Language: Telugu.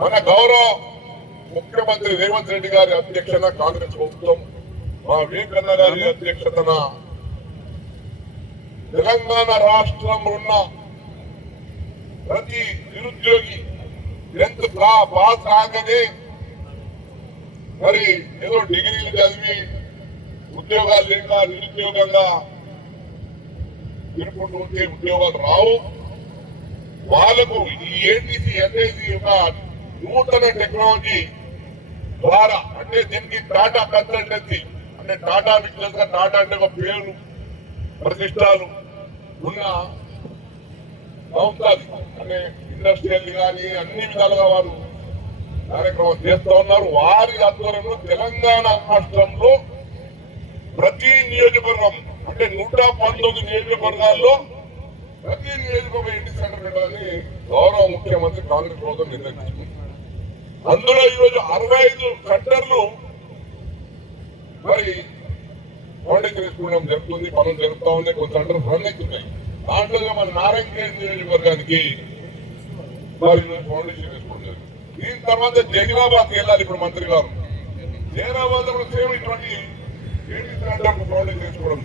మన గౌరవ ముఖ్యమంత్రి రేవంత్ రెడ్డి గారి అధ్యక్షత కాంగ్రెస్ ప్రభుత్వం, మా వెంకన్న గారి అధ్యక్షతన తెలంగాణ రాష్ట్రంలో ఉన్న ప్రతి నిరుద్యోగి 10th పాస్ రాగానే మరి ఏదో డిగ్రీలు చదివి ఉద్యోగాలు లేక నిరుద్యోగంగా తిరుగుతూ ఉంటే ఉద్యోగాలు రావు. వాళ్ళకు ఈ ఏటీసీ ఎన్ఐసి యొక్క నూతన టెక్నాలజీ ద్వారా, అంటే దీనికి టాటా కన్సల్టెన్సీ, అంటే టాటా బిజినెస్ గా, టాటా అంటే ఒక పేరు ప్రతిష్టాలు ఉన్న సంస్థలు, అంటే ఇండస్ట్రియల్ కానీ అన్ని విధాలుగా వారు కార్యక్రమం చేస్తూ ఉన్నారు. వారి ఆధ్వర్యంలో తెలంగాణ రాష్ట్రంలో ప్రతి నియోజకవర్గం, అంటే 119 నియోజకవర్గాల్లో ప్రతి నియోజకవర్గం ఇంటి సెంటర్ పెట్టాలని గౌరవ ముఖ్యమంత్రి కాంగ్రెస్ ప్రభుత్వం నిర్ణయించింది. అందులో ఈరోజు 65 సెంటర్లు మరి ఫౌండేషన్ వేసుకోవడం జరుగుతుంది, పనులు జరుగుతూ ఉన్నాయి, కొన్ని సెంటర్లు రన్ అవుతున్నాయి. దాంట్లో మన నారాయణఖేడ్ నియోజకవర్గానికి మరి ఫౌండేషన్ వేసుకోవడం జరుగుతుంది. దీని తర్వాత జహీరాబాద్కి వెళ్ళాలి ఇప్పుడు మంత్రి గారు. జహీరాబాద్ లో సేమ్ ఇటువంటి ఫౌండేషన్ వేసుకోవడం